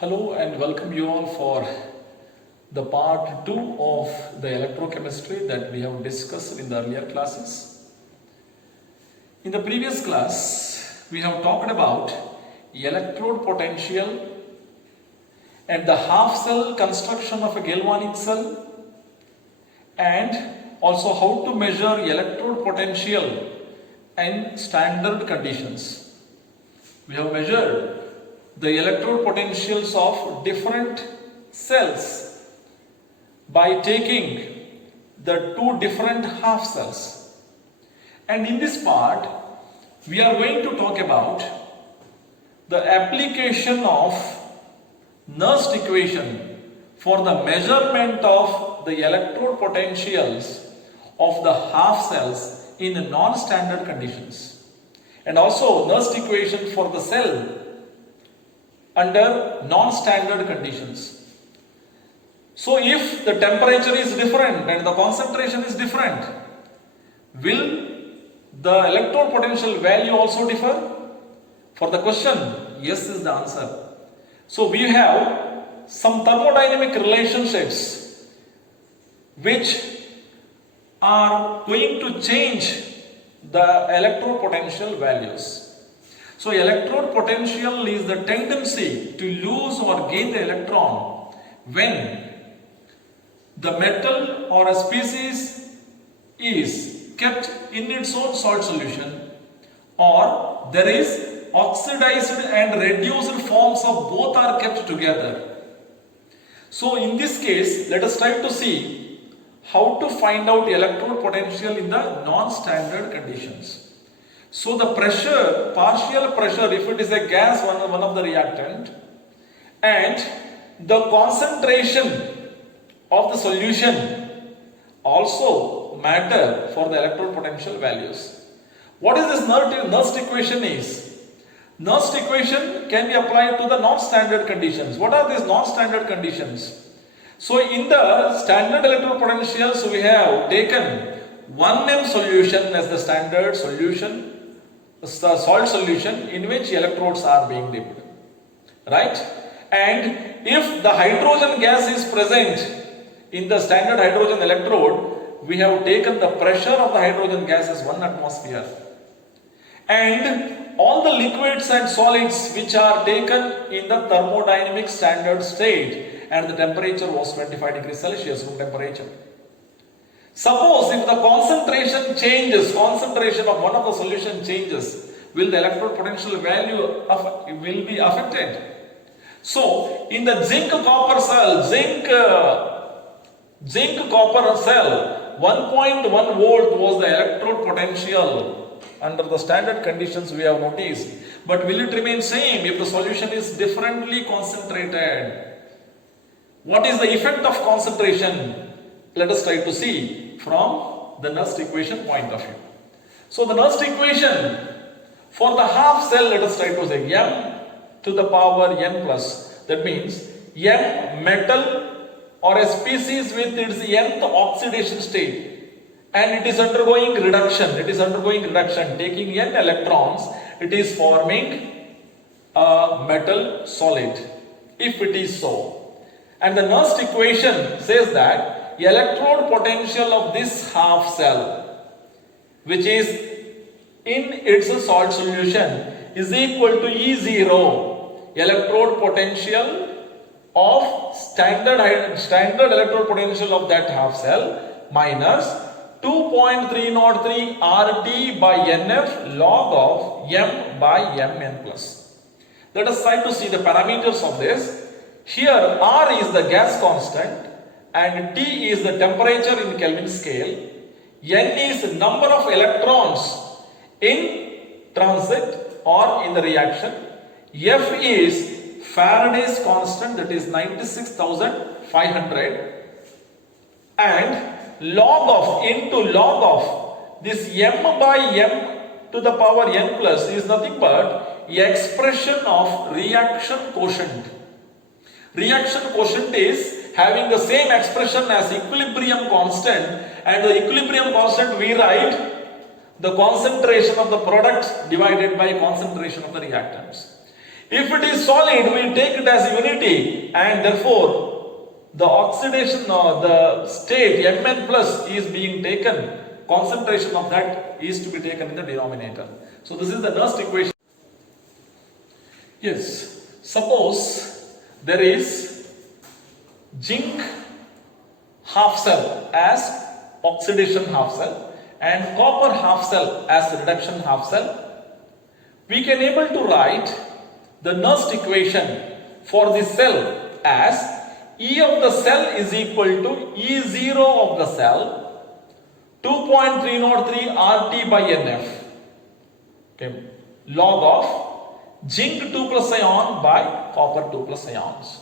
Hello and welcome you all for the part 2 of the electrochemistry that we have discussed in the earlier classes. In the previous class, we have talked about electrode potential and the half cell construction of a galvanic cell, and also how to measure electrode potential in standard conditions. We have measured the electrode potentials of different cells by taking the two different half cells. And in this part, we are going to talk about the application of Nernst equation for the measurement of the electrode potentials of the half cells in non-standard conditions, and also Nernst equation for the cell under non-standard conditions. So if the temperature is different and the concentration is different, will the electrode potential value also differ? For the question, yes is the answer. So we have some thermodynamic relationships which are going to change the electrode potential values. So electrode potential is the tendency to lose or gain the electron when the metal or a species is kept in its own salt solution, or there is oxidized and reduced forms of both are kept together. So in this case, let us try to see how to find out electrode potential in the non-standard conditions. So the pressure, partial pressure, if it is a gas, one of the reactant, and the concentration of the solution also matter for the electrode potential values. What is this Nernst equation is? Nernst equation can be applied to the non-standard conditions. What are these non-standard conditions? So in the standard electrode potentials, we have taken 1m solution as the standard solution, salt solution in which electrodes are being dipped, right? And if the hydrogen gas is present in the standard hydrogen electrode, we have taken the pressure of the hydrogen gas as 1 atmosphere. And all the liquids and solids which are taken in the thermodynamic standard state, and the temperature was 25 degrees Celsius room temperature. Suppose if the concentration changes, concentration of one of the solution changes, will the electrode potential value will be affected? So in the zinc copper cell, zinc copper cell, 1.1 volt was the electrode potential under the standard conditions we have noticed. But will it remain same if the solution is differently concentrated? What is the effect of concentration? Let us try to see from the Nernst equation point of view. So the Nernst equation for the half cell, let us try to say m to the power n plus. That means m metal or a species with its nth oxidation state, and it is undergoing reduction. It is undergoing reduction, taking n electrons. It is forming a metal solid. If it is so, and the Nernst equation says that electrode potential of this half cell, which is in its salt solution, is equal to E0, electrode potential of standard electrode potential of that half cell, minus 2.303 RT by NF log of M by Mn plus. Let us try to see the parameters of this. Here R is the gas constant and T is the temperature in Kelvin scale. N is number of electrons in transit or in the reaction. F is Faraday's constant, that is 96,500, and log of this M by M to the power N plus is nothing but expression of reaction quotient. Reaction quotient is having the same expression as equilibrium constant, and the equilibrium constant we write the concentration of the product divided by concentration of the reactants. If it is solid, we take it as unity, and therefore the oxidation or the state Mn plus is being taken, concentration of that is to be taken in the denominator. So this is the Nernst equation. Yes, suppose there is zinc half cell as oxidation half cell and copper half cell as reduction half cell. We can able to write the Nernst equation for the cell as E of the cell is equal to E0 of the cell 2.303 RT by NF. Okay. Log of zinc 2 plus ion by copper 2 plus ions.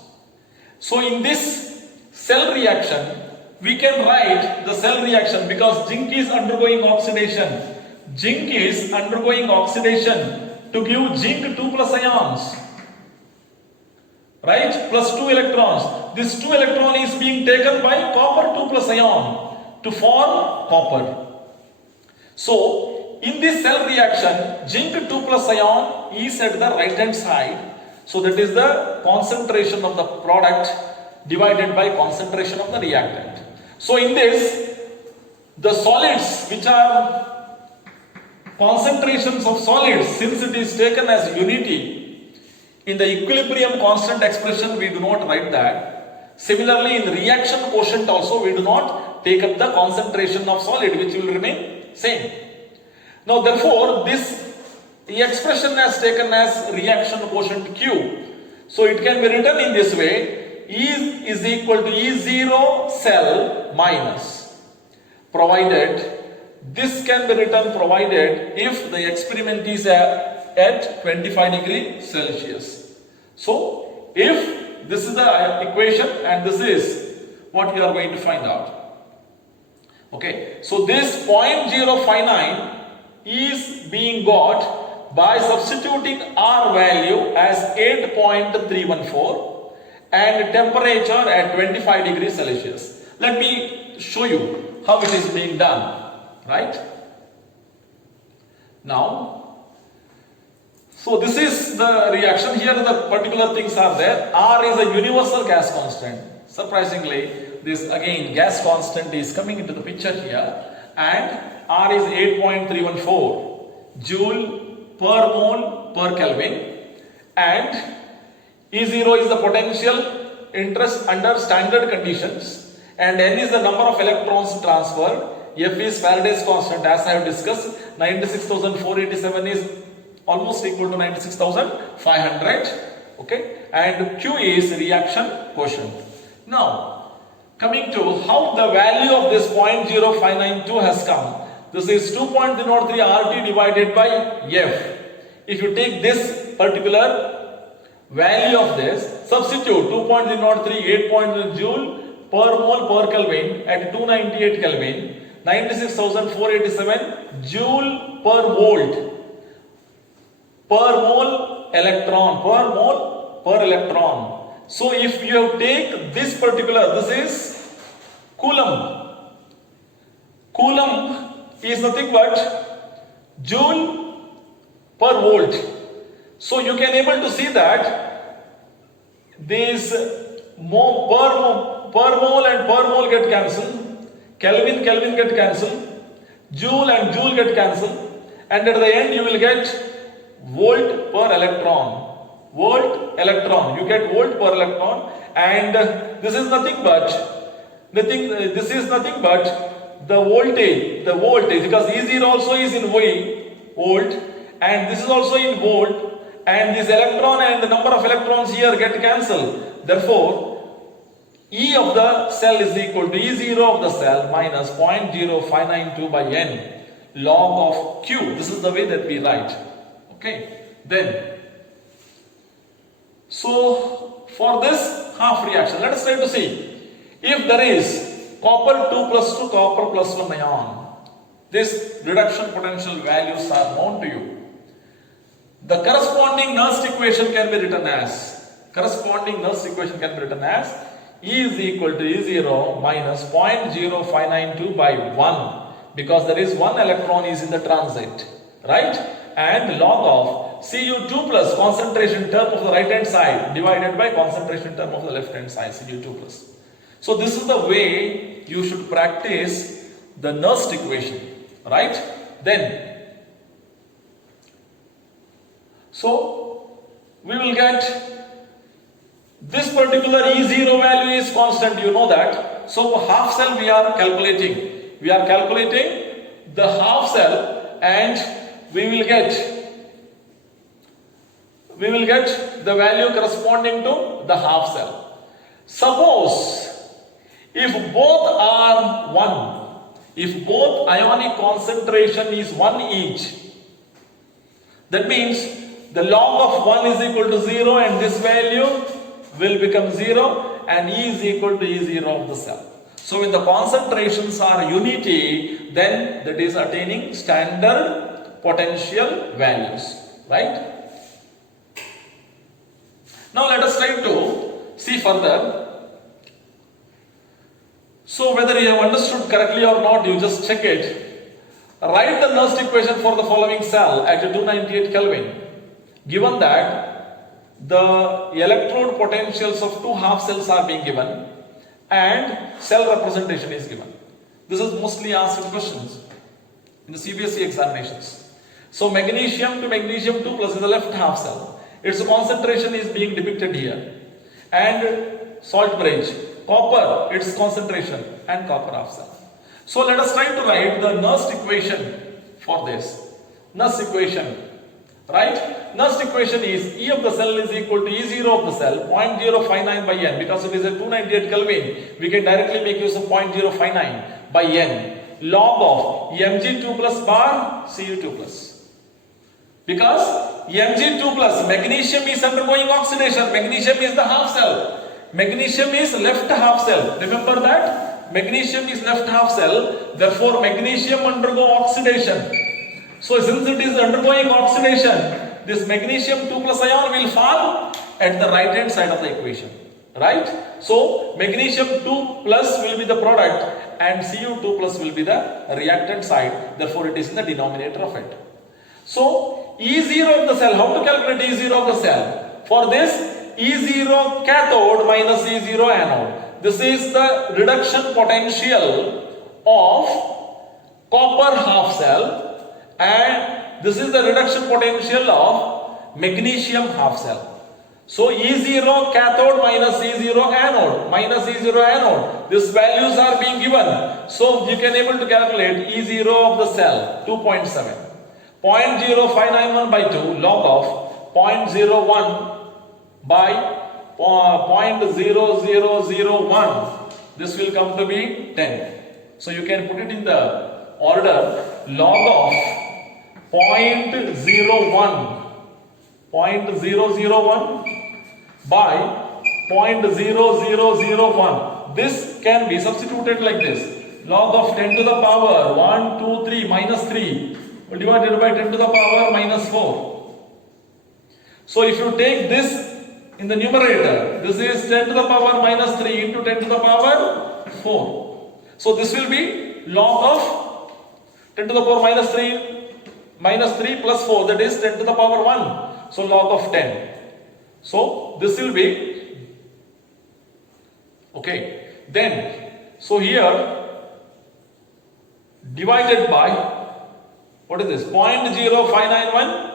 So in this cell reaction, we can write the cell reaction because zinc is undergoing oxidation. Zinc is undergoing oxidation to give zinc 2 plus ions, right, plus 2 electrons. This 2 electron is being taken by copper 2 plus ion to form copper. So in this cell reaction, zinc 2 plus ion is at the right hand side. So that is the concentration of the product divided by concentration of the reactant. So in this, the solids which are concentrations of solids, since it is taken as unity, in the equilibrium constant expression we do not write that. Similarly, in reaction quotient also we do not take up the concentration of solid, which will remain same. Now therefore, this expression is taken as reaction quotient Q. So it can be written in this way: E is equal to E0 cell minus, provided this can be written provided if the experiment is at 25 degrees Celsius. So if this is the equation and this is what we are going to find out. Okay, so this 0.059 is being got by substituting R value as 8.314 and temperature at 25 degrees Celsius. Let me show you how it is being done. Right? Now, so this is the reaction. Here the particular things are there. R is a universal gas constant. Surprisingly, this again gas constant is coming into the picture here, and R is 8.314 joule per mole per Kelvin, and E0 is the potential interest under standard conditions, and N is the number of electrons transferred. F is Faraday's constant, as I have discussed. 96,487 is almost equal to 96,500. Okay, and Q is reaction quotient. Now, coming to how the value of this 0.0592 has come. This is 2.03 RT divided by F. If you take this particular value of this, substitute 2.03 8.0 joule per mole per Kelvin at 298 Kelvin. 96,487 joule per volt per mole electron, per mole per electron. So if you take this particular, this is coulomb. Coulomb is nothing but joule per volt. So you can able to see that these per mole and per mole get cancelled. Kelvin get cancelled, joule and joule get cancelled, and at the end you will get volt per electron. Volt electron, you get volt per electron, and this is nothing but the voltage, because E0 also is in volt, and this is also in volt, and this electron and the number of electrons here get cancelled. Therefore, E of the cell is equal to E0 of the cell minus 0.0592 by N log of Q. This is the way that we write. Okay. Then, so for this half reaction, let us try to see if there is copper 2 plus 2, copper plus 1 ion. This reduction potential values are known to you. The corresponding Nernst equation can be written as E is equal to E0 minus 0.0592 by 1, because there is one electron is in the transit, right? And log Cu2 plus concentration term of the right hand side divided by concentration term of the left hand side, Cu2 plus. So this is the way you should practice the Nernst equation, right? Then, so we will get this particular E0 value is constant, you know that. So half cell we are calculating. We are calculating the half cell and we will get the value corresponding to the half cell. Suppose if both are 1, if both ionic concentration is 1 each, that means the log of 1 is equal to 0 and this value will become 0 and E is equal to E0 of the cell. So when the concentrations are unity, then that is attaining standard potential values, right? Now let us try to see further. So whether you have understood correctly or not, you just check it. Write the Nernst equation for the following cell at 298 Kelvin. Given that the electrode potentials of two half cells are being given and cell representation is given. This is mostly asked questions in the CBSE examinations. So magnesium to magnesium 2 plus is the left half cell. Its concentration is being depicted here. And salt bridge, copper, its concentration and copper half cell. So let us try to write the Nernst equation for this. Nernst equation, right? Nernst equation is E of the cell is equal to E0 of the cell, 0.059 by N. Because it is at 298 Kelvin, we can directly make use of 0.059 by N. Log of Mg2 plus bar Cu2 plus. Because Mg2 plus, magnesium is undergoing oxidation. Magnesium is the half cell. Magnesium is left half cell. Remember that? Magnesium is left half cell. Therefore, magnesium undergo oxidation. So, since it is undergoing oxidation, this magnesium 2 plus ion will fall at the right hand side of the equation. Right? So, magnesium 2 plus will be the product and Cu2 plus will be the reactant side. Therefore, it is in the denominator of it. So, E0 of the cell, how to calculate E0 of the cell? For this, E0 cathode minus E0 anode. This is the reduction potential of copper half cell and this is the reduction potential of magnesium half cell. So, E0 cathode minus E0 anode, minus E0 anode. These values are being given. So, you can able to calculate E0 of the cell, 2.7. 0.0591 by 2 log of 0.01 by 0.0001. This will come to be 10. So you can put it in the order log of 0.01 by 0.0001. This can be substituted like this. Log of 10 to the power 1, 2, 3 minus 3 divided by 10 to the power minus 4. So if you take this in the numerator, this is 10 to the power minus 3 into 10 to the power 4. So this will be log of 10 to the power minus 3 plus 4, that is 10 to the power 1. So log of 10. So this will be okay. Then so here divided by what is this? 0.0591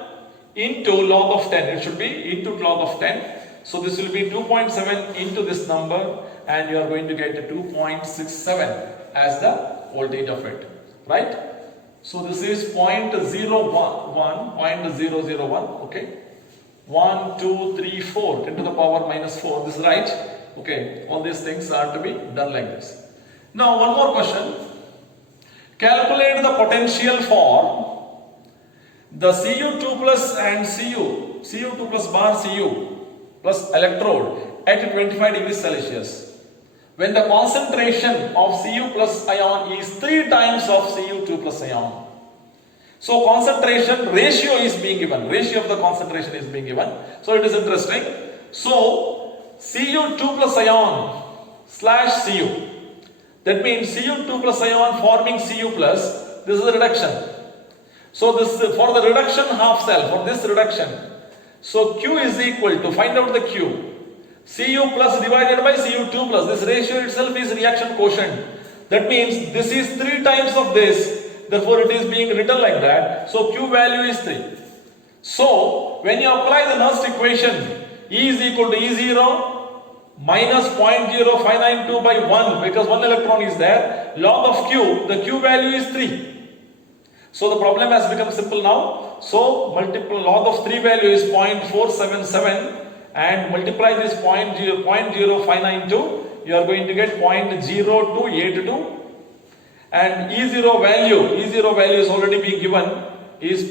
into log of 10. It should be into log of 10. So this will be 2.7 into this number and you are going to get 2.67 as the voltage of it. Right? So this is 0.001. Okay. 1, 2, 3, 4. 10 to the power minus 4. This is right. Okay. All these things are to be done like this. Now one more question. Calculate the potential for the Cu2 plus and Cu2 plus bar Cu plus electrode at 25 degrees Celsius when the concentration of Cu plus ion is 3 times of Cu2 plus ion. So concentration ratio is being given, ratio of the concentration is being given. So it is interesting. So Cu2 plus ion slash Cu. That means Cu2 plus ion forming Cu plus, this is a reduction. So this for the reduction half cell, for this reduction, so Q is equal to, find out the Q, Cu plus divided by Cu2 plus. This ratio itself is reaction quotient. That means this is 3 times of this, therefore it is being written like that. So Q value is 3. So when you apply the Nernst equation, E is equal to E0 minus 0.0592 by 1, because 1 electron is there, log of Q, the Q value is 3. So the problem has become simple now. So multiple log of 3 value is 0.477 and multiply this 0.0592, you are going to get 0.0282, and E0 value is already being given is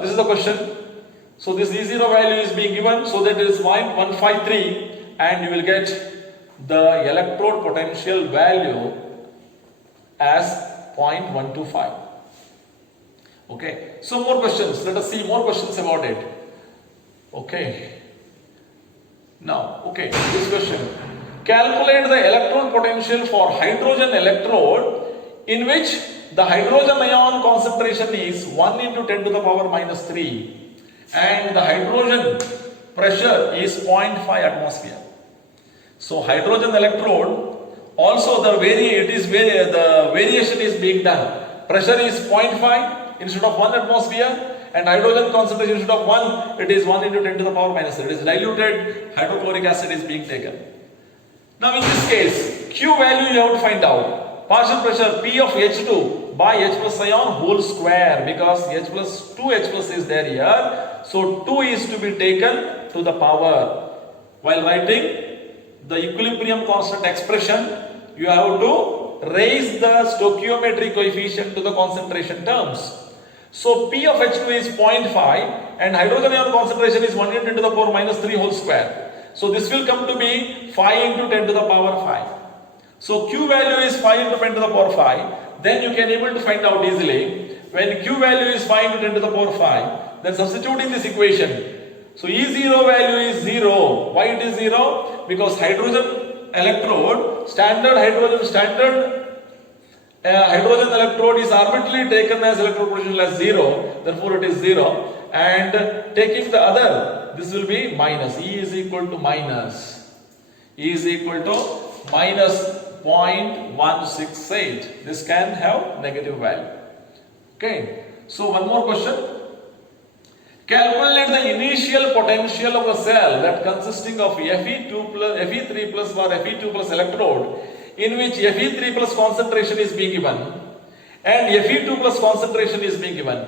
this is the question. So this E0 value is being given, so that is 0.153, and you will get the electrode potential value as 0.125. Okay, so more questions. Let us see more questions about it. Okay. Now, this question. Calculate the electrode potential for hydrogen electrode in which the hydrogen ion concentration is 1 into 10 to the power minus 3 and the hydrogen pressure is 0.5 atmosphere. So hydrogen electrode also the variation is being done. Pressure is 0.5 instead of 1 atmosphere, and hydrogen concentration instead of 1, it is 1 into 10 to the power minus 3. It is diluted hydrochloric acid is being taken. Now in this case, Q value you have to find out. Partial pressure P of H2 by H plus ion whole square, because H plus 2H plus is there here. So 2 is to be taken to the power. While writing the equilibrium constant expression, you have to raise the stoichiometry coefficient to the concentration terms. So P of H2 is 0.5 and hydrogen ion concentration is 1 into 10 to the power minus 3 whole square. So this will come to be 5 into 10 to the power 5. So Q value is 5 into 10 to the power 5. Then you can able to find out easily. When Q value is 5 into 10 to the power 5, then substituting this equation. So E0 value is 0. Why it is 0? Because hydrogen electrode, hydrogen electrode is arbitrarily taken as electrode potential as 0, therefore it is 0, and taking the other, this will be minus. E is equal to minus 0.168. This can have negative value. Okay, so one more question. Calculate the initial potential of a cell that consisting of Fe3 plus or Fe2 plus electrode, in which Fe3 plus concentration is being given and Fe2 plus concentration is being given,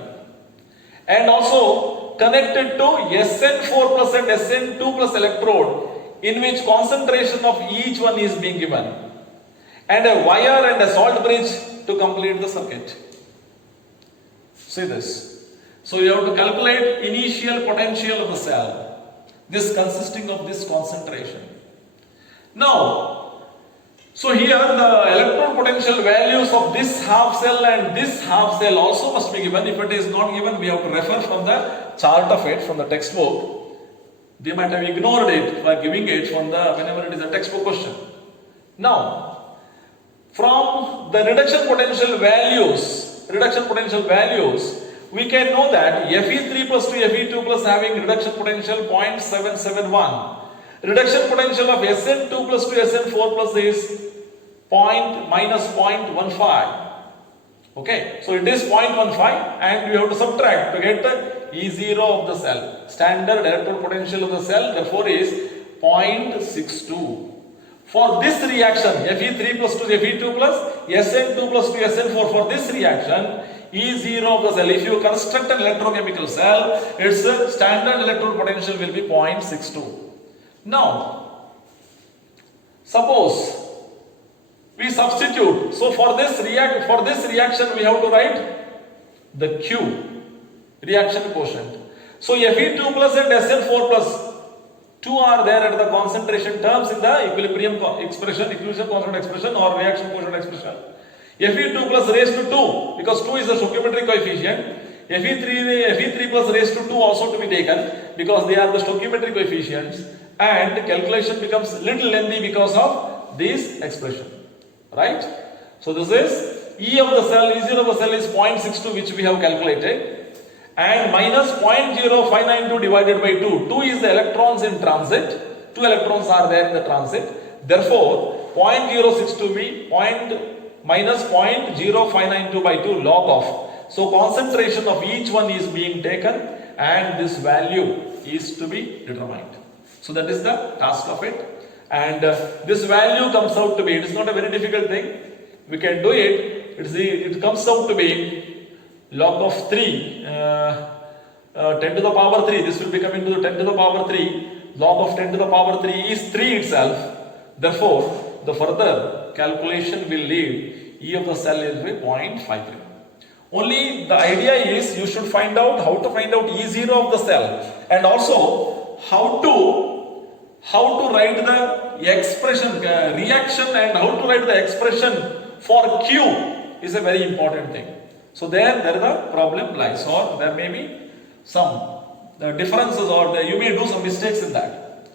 and also connected to SN4 plus and SN2 plus electrode, in which concentration of each one is being given, and a wire and a salt bridge to complete the circuit. See this. So you have to calculate initial potential of the cell, this consisting of this concentration. Now, so here the electrode potential values of this half cell and this half cell also must be given. If it is not given, we have to refer from the chart of it, from the textbook. They might have ignored it by giving it from the whenever it is a textbook question. Now, from the reduction potential values, we can know that Fe3 plus to Fe2 plus having reduction potential 0.771. Reduction potential of SN2 plus to SN4 plus is minus 0.15. Okay, so it is 0.15 and you have to subtract to get the E0 of the cell. Standard electrode potential of the cell therefore is 0.62. For this reaction, Fe3 plus to Fe2 plus, SN2 plus to SN4, for this reaction, E0 of the cell, if you construct an electrochemical cell, its standard electrode potential will be 0.62. Now, suppose we substitute, so for this reaction we have to write the Q, reaction quotient. So Fe2 plus and SN4 plus, 2 are there at the concentration terms in the equilibrium expression, equilibrium constant expression or reaction quotient expression. Fe2 plus raised to 2, because 2 is the stoichiometric coefficient. Fe3 plus raised to 2 also to be taken, because they are the stoichiometric coefficients, and calculation becomes little lengthy because of this expression, right? So this is E of the cell, E0 of the cell is 0.62, which we have calculated, and minus 0.0592 divided by 2. 2 is the electrons in transit. 2 electrons are there in the transit. Therefore, 0.062 be minus 0.0592 by 2 log of. So concentration of each one is being taken, and this value is to be determined. So that is the task of it. And this value comes out to be, it is not a very difficult thing, we can do it. It comes out to be log of 3, 10 to the power 3, this will become into the 10 to the power 3, log of 10 to the power 3 is 3 itself. Therefore, the further calculation will lead E of the cell is 0.53. Only the idea is you should find out how to find out E0 of the cell, and also how to write the expression, reaction, and how to write the expression for Q is a very important thing. So there the problem lies, or there may be some differences, or you may do some mistakes in that.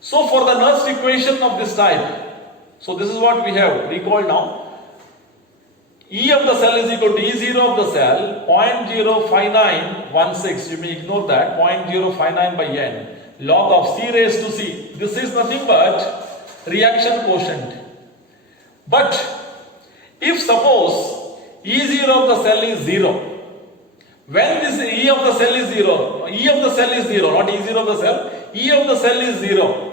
So for the Nernst equation of this type, so this is what we have recalled now. E of the cell is equal to E0 of the cell 0.05916, you may ignore that, 0.059 by n log of C raised to C. This is nothing but reaction quotient. But if suppose E0 of the cell is 0, when this E of the cell is 0, E of the cell is 0, not E0 of the cell, E of the cell is 0.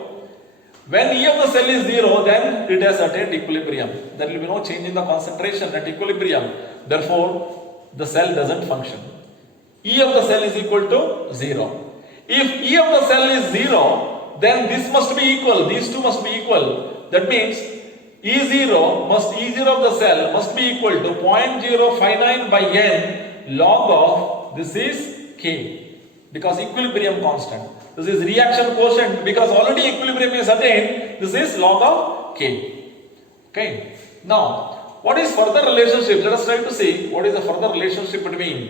When E of the cell is 0, then it has attained equilibrium. There will be no change in the concentration at equilibrium. Therefore, the cell doesn't function. E of the cell is equal to 0. If E of the cell is 0, then this must be equal. These two must be equal. That means E0 of the cell must be equal to 0.059 by n log of, this is K, because equilibrium constant. This is reaction quotient, because already equilibrium is attained. This is log of K. Okay. Now, what is further relationship? Let us try to see what is the further relationship between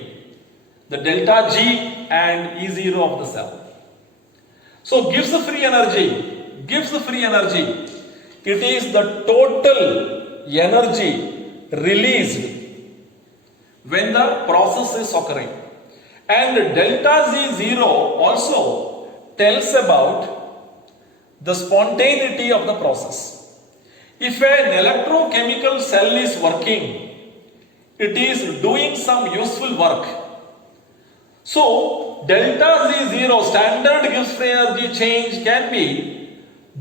the delta G and E0 of the cell. So gives the free energy. It is the total energy released when the process is occurring. And delta Z0 also tells about the spontaneity of the process. If an electrochemical cell is working, it is doing some useful work. So delta Z0, standard gives free energy change, can be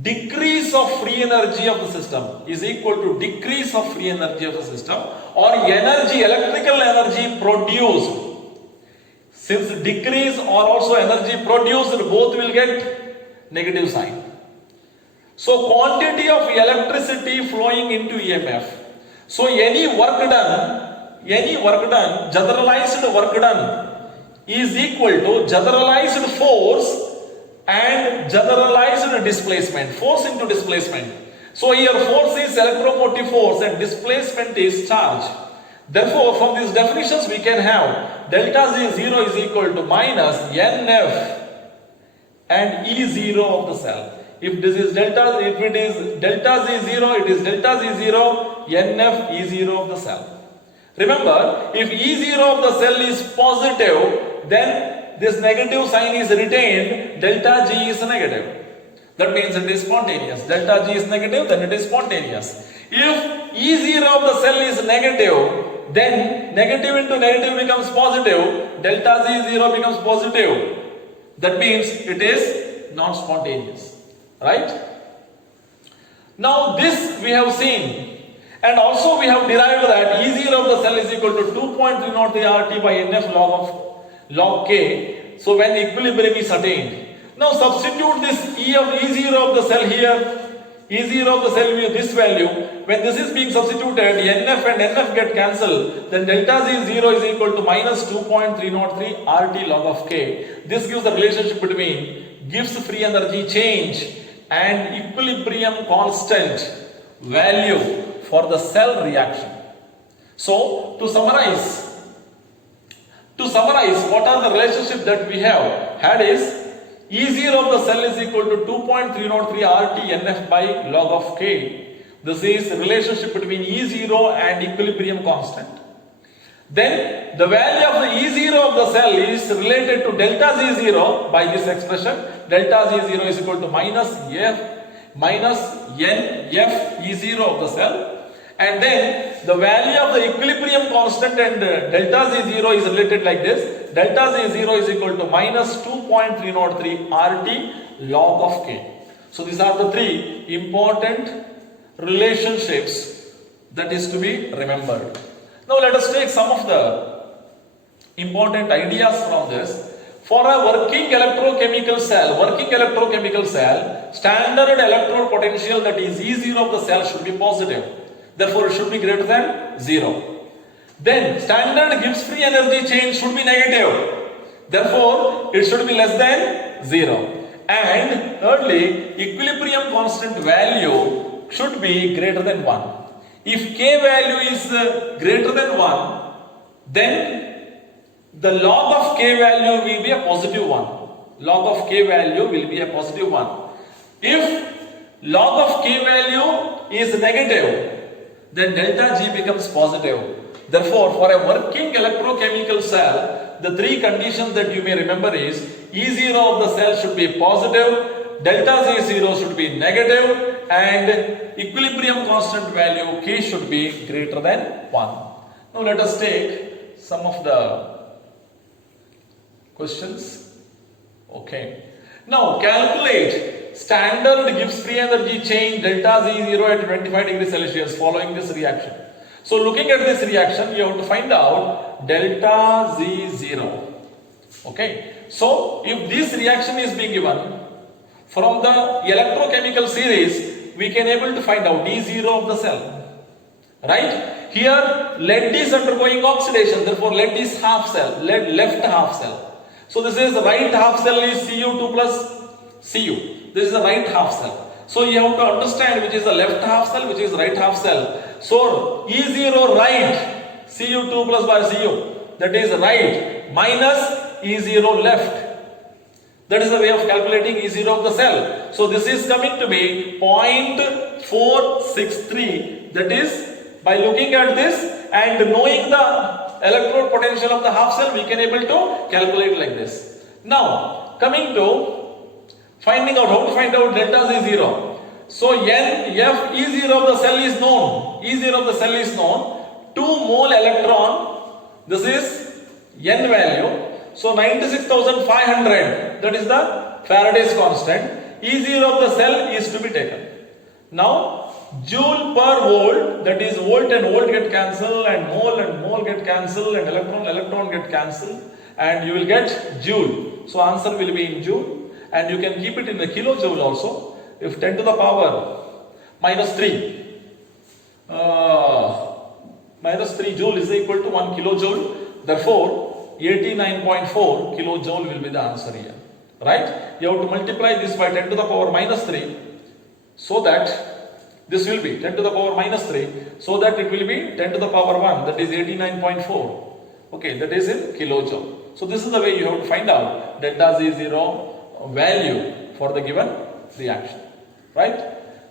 decrease of free energy of the system is equal to decrease of free energy of the system, or energy, electrical energy produced. Since decrease or also energy produced, both will get negative sign. So quantity of electricity flowing into EMF. So any work done, generalized work done is equal to generalized force and generalized displacement. Force into displacement. So here force is electromotive force and displacement is charge. Therefore, from these definitions we can have delta Z0 is equal to minus NF and E0 of the cell. If it is delta Z0, it is delta Z0 NF E0 of the cell. Remember, if E0 of the cell is positive, then this negative sign is retained, delta G is negative. That means it is spontaneous. Delta G is negative, then it is spontaneous. If E0 of the cell is negative, then negative into negative becomes positive, delta Z0 becomes positive. That means it is non-spontaneous. Right? Now this we have seen, and also we have derived that E0 of the cell is equal to 2.303 RT by NF log K. So when equilibrium is attained. Now substitute this E0 of the cell here. E0 of the cell will be this value. When this is being substituted, NF and NF get cancelled. Then delta Z0 is equal to minus 2.303 RT log of K. This gives the relationship between Gibbs free energy change and equilibrium constant value for the cell reaction. So to summarize, what are the relationships that we have had is E0 of the cell is equal to 2.303 RT NF by log of K. This is the relationship between E0 and equilibrium constant. Then the value of the E0 of the cell is related to delta Z0 by this expression. Delta Z0 is equal to minus NF E0 of the cell. And then the value of the equilibrium constant and delta Z0 is related like this. Delta Z0 is equal to minus 2.303 RT log of K. So these are the three important relationships that is to be remembered. Now let us take some of the important ideas from this. For a working electrochemical cell, standard electrode potential, that is E0 of the cell, should be positive. Therefore, it should be greater than 0. Then standard Gibbs free energy change should be negative. Therefore, it should be less than 0. And thirdly, equilibrium constant value should be greater than 1. If K value is greater than 1, then the log of K value will be a positive 1. Log of K value will be a positive 1. If log of K value is negative, then delta G becomes positive. Therefore, for a working electrochemical cell, the three conditions that you may remember is E0 of the cell should be positive, delta Z0 should be negative, and equilibrium constant value K should be greater than 1. Now let us take some of the questions. Okay. Now calculate standard Gibbs free energy change delta Z0 at 25 degrees Celsius following this reaction. So looking at this reaction, you have to find out delta Z0. Okay. So if this reaction is being given from the electrochemical series, we can able to find out E0 of the cell. Right? Here lead is undergoing oxidation, therefore lead is half cell, lead left half cell. So this is the right half cell is Cu2 plus Cu. This is the right half cell. So you have to understand which is the left half cell, which is right half cell. So E0 right, Cu2 plus by Cu, that is right, minus E0 left. That is the way of calculating E0 of the cell. So this is coming to be 0.463. That is, by looking at this and knowing the electrode potential of the half cell, we can able to calculate like this. Now, coming to finding out how to find out delta Z0. So NF E0 of the cell is known. E0 of the cell is known. 2 mole electron. This is N value. So 96,500. That is the Faraday's constant. E0 of the cell is to be taken. Now joule per volt, that is volt and volt get cancelled, and mole get cancelled, and electron get cancelled, and you will get joule. So answer will be in joule, and you can keep it in the kilojoule also. If 10 to the power minus 3 joule is equal to 1 kilojoule, therefore 89.4 kilojoule will be the answer here. Right? You have to multiply this by 10 to the power minus 3, so that this will be 10 to the power minus 3, so that it will be 10 to the power 1, that is 89.4. Okay, that is in kilojoule. So this is the way you have to find out delta Z0 value for the given reaction. Right?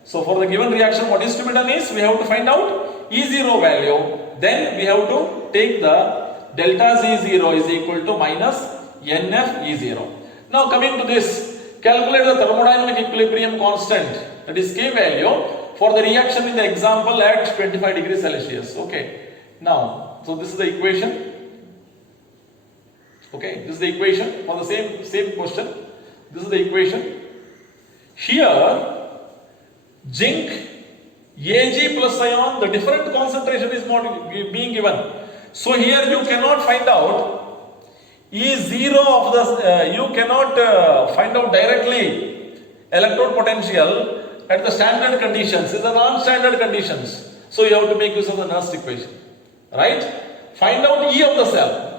So for the given reaction, what is to be done is we have to find out E0 value, then we have to take the delta Z0 is equal to minus NF E0. Now coming to this, calculate the thermodynamic equilibrium constant, that is K value, for the reaction in the example at 25 degrees Celsius. Okay. Now, so this is the equation. Okay, this is the equation for the same question. This is the equation. Here, zinc Ag plus ion, the different concentration is not being given. So here you cannot find out E0 of the, you cannot find out directly electrode potential at the standard conditions. These are non-standard conditions. So you have to make use of the Nernst equation. Right? Find out E of the cell.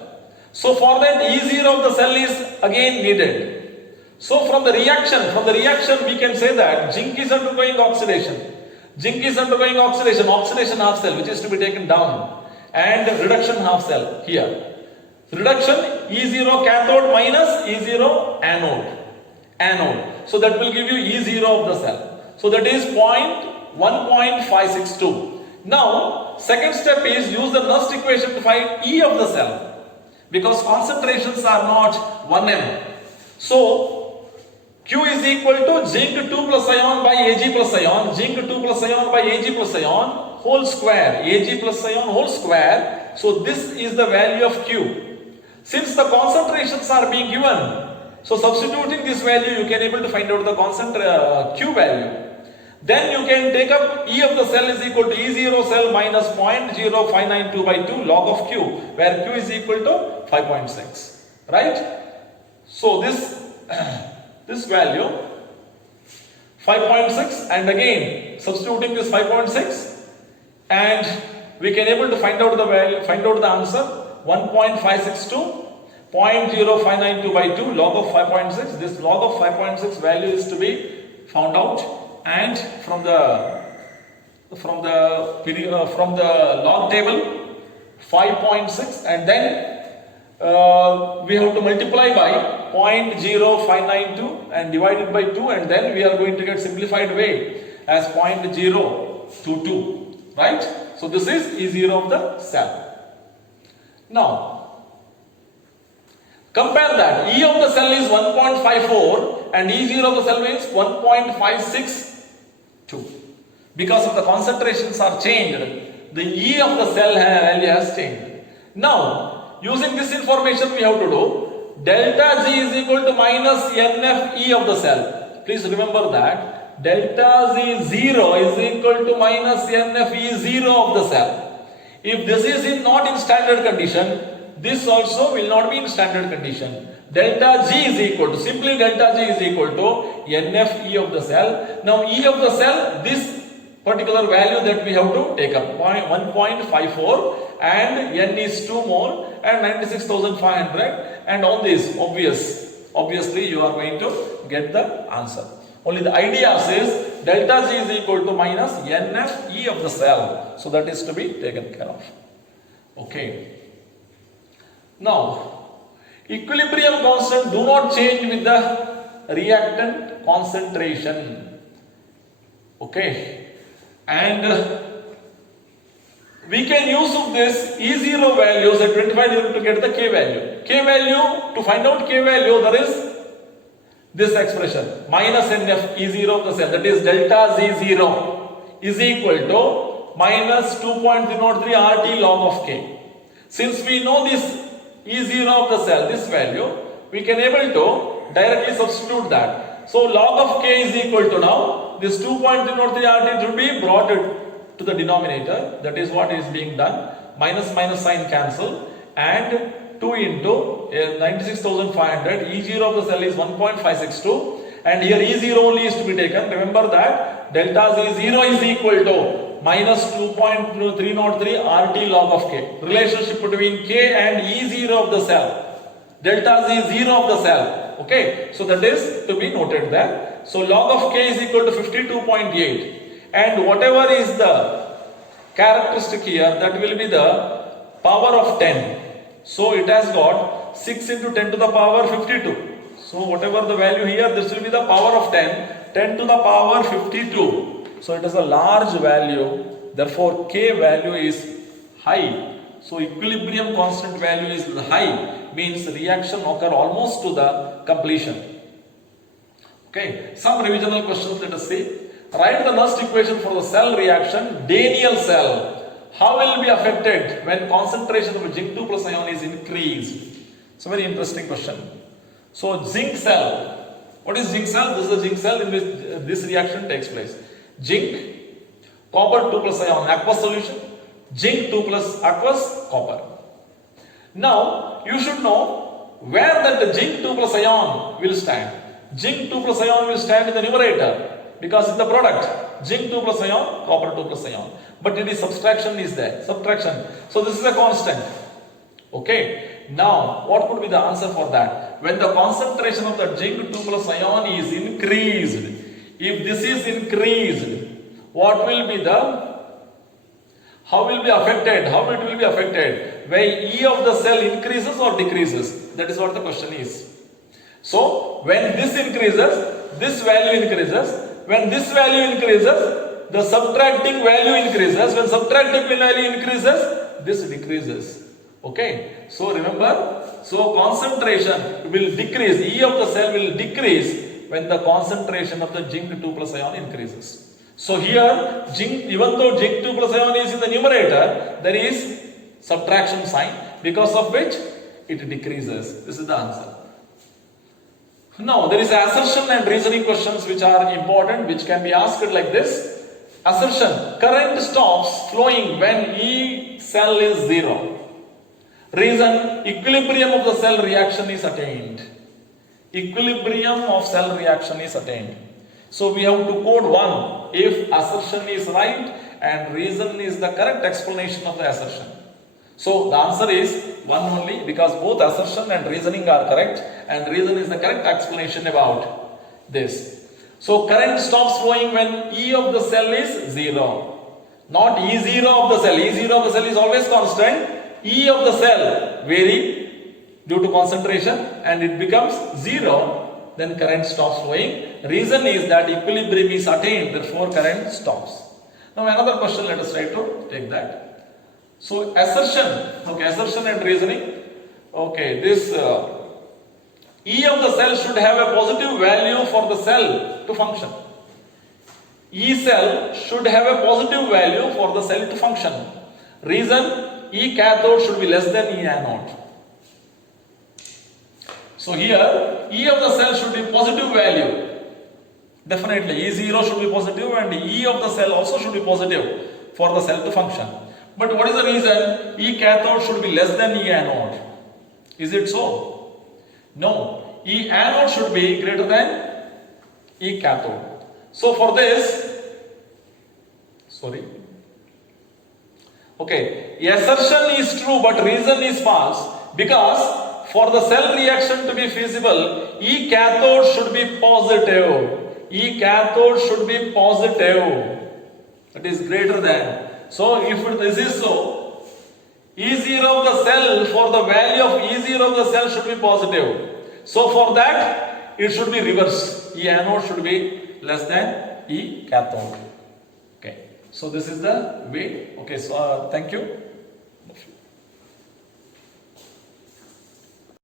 So for that E0 of the cell is again needed. So from the reaction we can say that zinc is undergoing oxidation. Zinc is undergoing oxidation half cell, which is to be taken down, and reduction half cell here. Reduction E0 cathode minus E0 anode. So that will give you E0 of the cell. So that is 0.1 1.562. Now, second step is use the Nernst equation to find E of the cell, because concentrations are not 1m. So, Q is equal to zinc 2 plus ion by Ag plus ion, zinc 2 plus ion by Ag plus ion whole square, Ag plus ion whole square. So, this is the value of Q. Since the concentrations are being given, so substituting this value, you can able to find out the Q value. Then you can take up E of the cell is equal to E0 cell minus 0.0592 by 2 log of Q, where Q is equal to 5.6, right? So this value 5.6, and again substituting this 5.6, and we can able to find out the value, find out the answer 1.562, 0.0592 by 2 log of 5.6. This log of 5.6 value is to be found out. And from the log table 5.6, and then we have to multiply by 0.0592 and divide it by 2, and then we are going to get simplified way as 0.022, right? So this is E0 of the cell. Now compare that. E of the cell is 1.54 and E0 of the cell is 1.562. Because of the concentrations are changed, the E of the cell value has changed. Now, using this information, we have to do delta G is equal to minus NF E of the cell. Please remember that delta Z0 is equal to minus NF E0 of the cell. If this is not in standard condition, this also will not be in standard condition. Delta G is equal to, simply delta G is equal to NF E of the cell. Now E of the cell, this particular value that we have to take up, 1.54, and N is 2 mole and 96,500, and on this, obviously you are going to get the answer. Only the idea says delta G is equal to minus NF E of the cell. So that is to be taken care of. Okay. Now, equilibrium constant do not change with the reactant concentration. Okay. And we can use of this E0 values at 25 to get the K value. K value, to find out K value, there is this expression minus NF E0 of the cell, that is delta Z0 is equal to minus 2.03 RT log of K. Since we know this E0 of the cell, this value, we can able to directly substitute that. So log of K is equal to, now this 2.03 RT should be brought to the denominator. That is what is being done. Minus sign cancel, and 2 into 96,500. E0 of the cell is 1.562, and here E0 only is to be taken. Remember that delta Z0 is equal to minus 2.303 RT log of K. Relationship between K and E0 of the cell. Delta Z0 of the cell. Okay, so that is to be noted there. So log of K is equal to 52.8, and whatever is the characteristic here, that will be the power of 10. So it has got 6 into 10 to the power 52. So whatever the value here, this will be the power of 10, 10 to the power 52. So it is a large value, therefore K value is high. So equilibrium constant value is high, means reaction occur almost to the completion. Okay, some revisional questions, let us see. Write the Nernst equation for the cell reaction, Daniel cell. How will be affected when concentration of zinc 2 plus ion is increased? It's a very interesting question. So zinc cell, what is zinc cell? This is a zinc cell in which this reaction takes place. Zinc, copper 2 plus ion, aqueous solution, zinc 2 plus aqueous, copper. Now you should know where that zinc 2 plus ion will stand. Zinc 2 plus ion will stand in the numerator because it's the product. Zinc 2 plus ion, copper 2 plus ion. But it is subtraction is there. Subtraction. So this is a constant. Okay. Now what could be the answer for that? When the concentration of the zinc 2 plus ion is increased, if this is increased, what will be the, how will be affected? How it will be affected? When E of the cell increases or decreases? That is what the question is. So when this increases, this value increases. When this value increases, the subtracting value increases. When subtracting value increases, this decreases. Okay. So remember, so concentration will decrease. E of the cell will decrease when the concentration of the zinc 2 plus ion increases. So here, zinc, even though zinc 2 plus ion is in the numerator, there is subtraction sign, because of which it decreases. This is the answer. Now, there is assertion and reasoning questions which are important, which can be asked like this. Assertion: current stops flowing when E cell is 0. Reason: equilibrium of the cell reaction is attained. Equilibrium of cell reaction is attained. So we have to code 1 if assertion is right and reason is the correct explanation of the assertion. So the answer is 1 only, because both assertion and reasoning are correct, and reason is the correct explanation about this. So current stops flowing when E of the cell is 0. Not E0 of the cell. E0 of the cell is always constant. E of the cell vary due to concentration and it becomes 0, then current stops flowing. Reason is that equilibrium is attained, therefore current stops. Now another question, let us try to take that. So assertion, okay, assertion and reasoning. Okay, this E of the cell should have a positive value for the cell to function. E cell should have a positive value for the cell to function. Reason: E cathode should be less than E anode. So here, E of the cell should be positive value. Definitely, E0 should be positive and E of the cell also should be positive for the cell to function. But what is the reason? E cathode should be less than E anode. Is it so? No. E anode should be greater than E cathode. So for this, okay, assertion is true but reason is false, because for the cell reaction to be feasible, E cathode should be positive. E cathode should be positive. That is greater than. So if this is so, E0 of the cell, for the value of E0 of the cell should be positive. So for that, it should be reverse. E anode should be less than E cathode. Okay. So this is the way. Okay. So thank you.